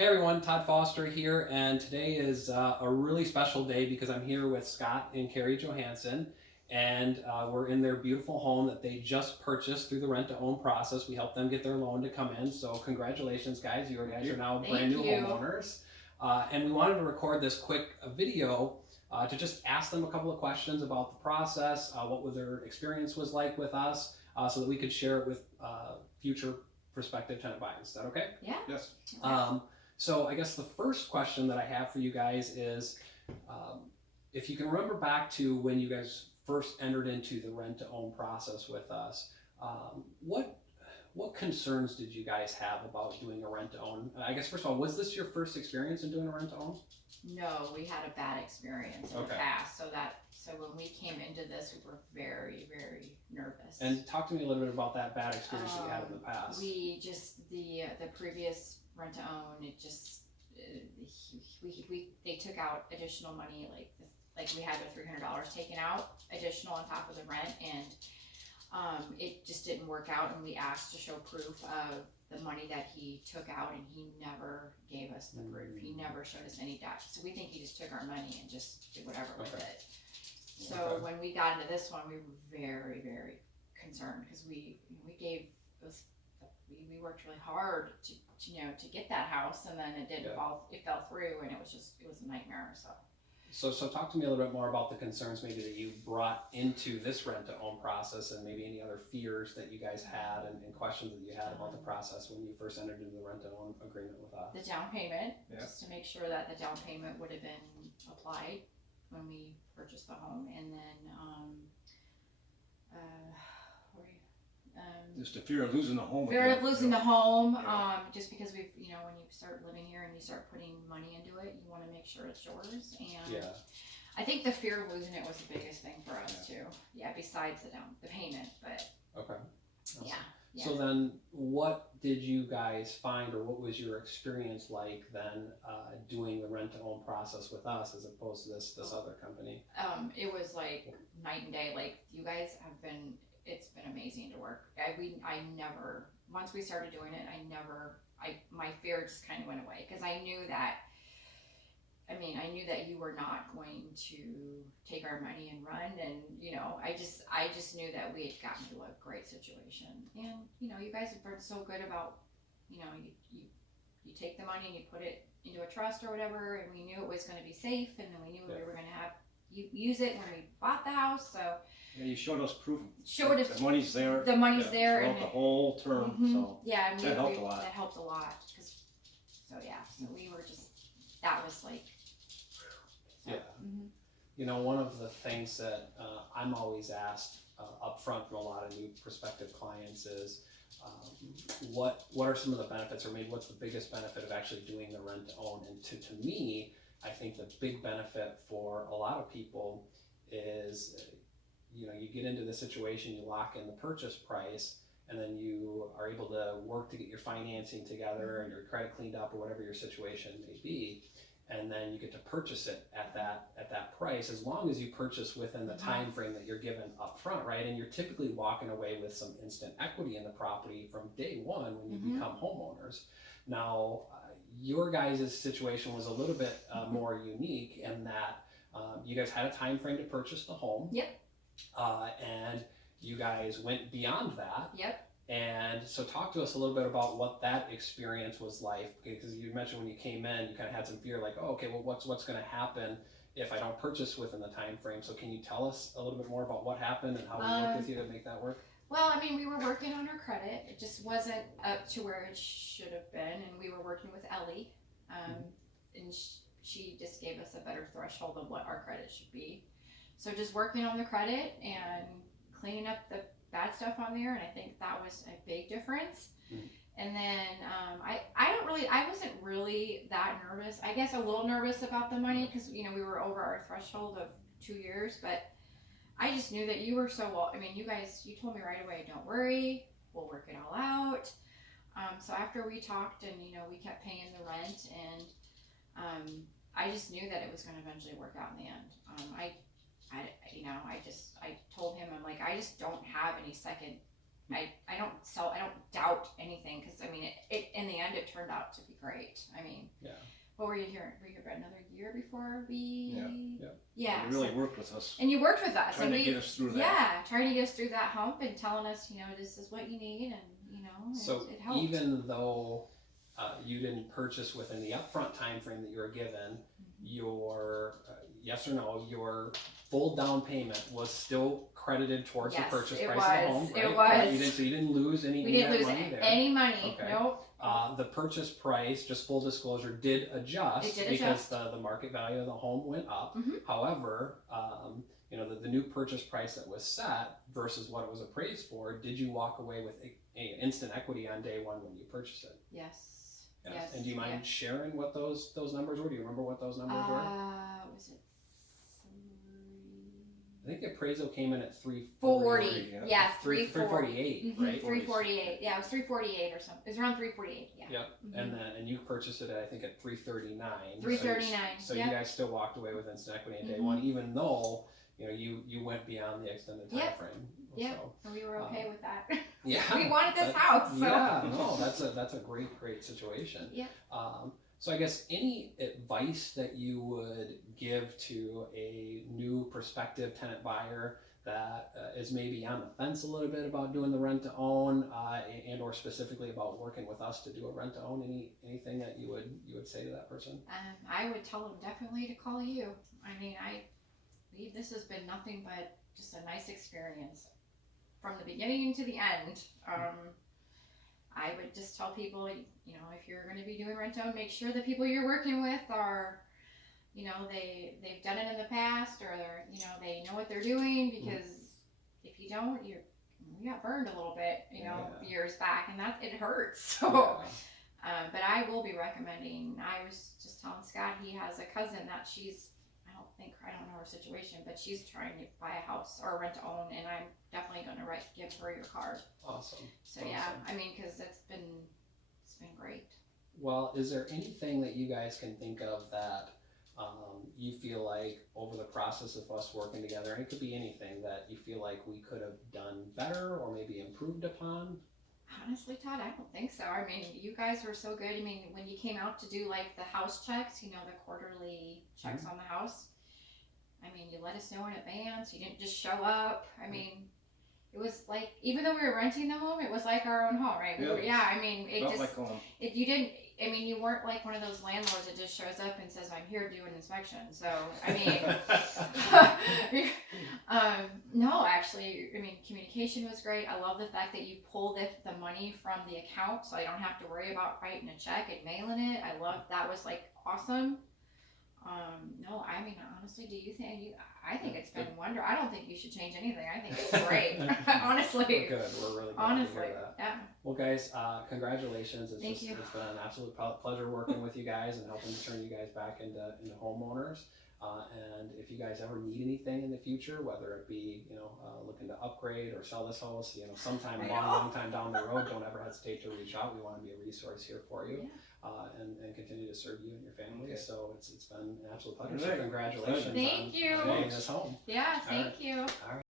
Hey everyone, Todd Foster here, and today is a really special day because I'm here with Scott and Karri Johansen, and we're in their beautiful home that they just purchased through the rent-to-own process. We helped them get their loan to come in, so congratulations, guys! You guys are now brand new homeowners, and we wanted to record this quick video to just ask them a couple of questions about the process, what their experience was like with us, so that we could share it with future prospective tenant buyers. Is that okay? Yeah. Yes. So I guess the first question that I have for you guys is, if you can remember back to when you guys first entered into the rent-to-own process with us, what concerns did you guys have about doing a rent-to-own? I guess first of all, was this your first experience in doing a rent-to-own? No, we had a bad experience in the past, so when we came into this, we were very, very nervous. And talk to me a little bit about that bad experience that you had in the past. We just the previous rent to own, it just they took out additional money, like we had the $300 taken out additional on top of the rent, and it just didn't work out, and we asked to show proof of the money that he took out, and he never gave us the proof. He never showed us any debt, so we think he just took our money and just did whatever with it. So when we got into this one, we were very, very concerned because we worked really hard to get that house, and then it fell through, and it was a nightmare. So talk to me a little bit more about the concerns maybe that you brought into this rent-to-own process, and maybe any other fears that you guys had and questions that you had about the process when you first entered into the rent-to-own agreement with us. The down payment, just to make sure that the down payment would have been applied when we purchased the home, and then just the fear of losing the home. Fear of losing the home, just because when you start living here and you start putting money into it, you want to make sure it's yours. And I think the fear of losing it was the biggest thing for us too. Yeah, besides the payment, but okay. Awesome. Yeah. So then, what did you guys find, or what was your experience like then doing the rent-to-own process with us as opposed to this other company? It was like night and day. Like, you guys have been. It's been amazing to work. I never, once we started doing it, my fear just kind of went away, because I knew that you were not going to take our money and run, and I just knew that we had gotten to a great situation, and you guys have been so good about, you take the money and you put it into a trust or whatever, and we knew it was going to be safe, and then we knew we were going to have you use it when we bought the house. So you showed us proof. Showed us the money's there. The money's there, and the whole term. So and that helped a lot. That helped a lot. So we were just, that was like. One of the things that I'm always asked up front from a lot of new prospective clients is, what are some of the benefits, or maybe what's the biggest benefit of actually doing the rent to own? And to me, I think the big benefit for a lot of people is, you get into the situation, you lock in the purchase price, and then you are able to work to get your financing together and your credit cleaned up, or whatever your situation may be, and then you get to purchase it at that price, as long as you purchase within the time frame that you're given up front, right? And you're typically walking away with some instant equity in the property from day one when you become homeowners. Now, your guys' situation was a little bit more unique in that you guys had a time frame to purchase the home. Yep. And you guys went beyond that. Yep. And so talk to us a little bit about what that experience was like, because you mentioned when you came in, you kind of had some fear, like, oh, okay, well, what's going to happen if I don't purchase within the time frame? So can you tell us a little bit more about what happened and how we worked with you to make that work? Well, we were working on our credit. It just wasn't up to where it should have been, and we were working with Ellie, and she just gave us a better threshold of what our credit should be. So just working on the credit and cleaning up the bad stuff on there, and I think that was a big difference. And then I wasn't really that nervous. I guess a little nervous about the money, because we were over our threshold of 2 years, but I just knew that you were so well. You guys, you told me right away, don't worry, we'll work it all out. So after we talked, and we kept paying the rent, and I just knew that it was going to eventually work out in the end. I told him, I'm like, I just don't have any second I don't doubt anything, because I mean, it in the end, it turned out to be great. I mean, Yeah. What were you here? Were you here about another year before we? You really worked with us. And you worked with us, Trying to get us through that. Yeah, trying to get us through that hump and telling us, this is what you need, and So it helped. even though you didn't purchase within the upfront time frame that you were given, your yes or no, your full down payment was still credited towards the purchase price of the home, right? It was. So you didn't lose any. We didn't lose money there. any money. Okay. Nope. The purchase price, just full disclosure, did adjust. It did because adjust. the market value of the home went up. Mhm. However, the new purchase price that was set versus what it was appraised for, did you walk away with a instant equity on day one when you purchased it? Yes. And do you mind sharing what those numbers were? Do you remember what those numbers were? Was it 3? I think the appraisal came in at 340. Yeah, 348, right? 348. Yeah, it was 348 or something. It was around 348. Yeah. Yep. And you purchased it, I think, at 339. 339. So yep. you guys still walked away with instant equity on day one, even though you went beyond the extended time frame. Yeah. So, And we were okay with that. Yeah. We wanted this house. So. Yeah. No, that's a great situation. Yeah. So I guess any advice that you would give to a new prospective tenant buyer that is maybe on the fence a little bit about doing the rent to own, and or specifically about working with us to do a rent to own, anything that you would say to that person? I would tell them definitely to call you. I mean, this has been nothing but just a nice experience from the beginning to the end. I would just tell people, if you're going to be doing rent to own, make sure the people you're working with are, they've done it in the past, or they know what they're doing, because if you don't, you got burned a little bit, years back, and that it hurts. So, but I will be recommending. I was just telling Scott, he has a cousin that I don't know her situation, but she's trying to buy a house or rent to own, and I'm definitely going to give her your card. Awesome. So yeah, I mean, because it's been great. Well, is there anything that you guys can think of that you feel like over the process of us working together, and it could be anything, that you feel like we could have done better or maybe improved upon? Honestly, Todd, I don't think so. I mean, you guys were so good. I mean, when you came out to do like the house checks, the quarterly checks on the house, I mean, you let us know in advance. You didn't just show up. I mean, it was like, even though we were renting the home, it was like our own home, right? I mean, you weren't like one of those landlords that just shows up and says, I'm here to do an inspection. So, I mean, no, actually, I mean, communication was great. I love the fact that you pull the money from the account, so I don't have to worry about writing a check and mailing it. I love that. Was like awesome. No, I mean, honestly, I think it's been wonderful. I don't think you should change anything. I think it's great. Honestly. Good. We're really glad honestly, to hear that. Yeah. Well, guys, congratulations. Thank you. It's been an absolute pleasure working with you guys and helping to turn you guys back into homeowners. And if you guys ever need anything in the future, whether it be, looking to upgrade or sell this house, sometime long time down the road, don't ever hesitate to reach out. We want to be a resource here for you. Yeah. And continue to serve you and your family. Okay. So it's been an absolute pleasure. Right. So congratulations Thank you. on getting this home. Yeah, thank you. All right.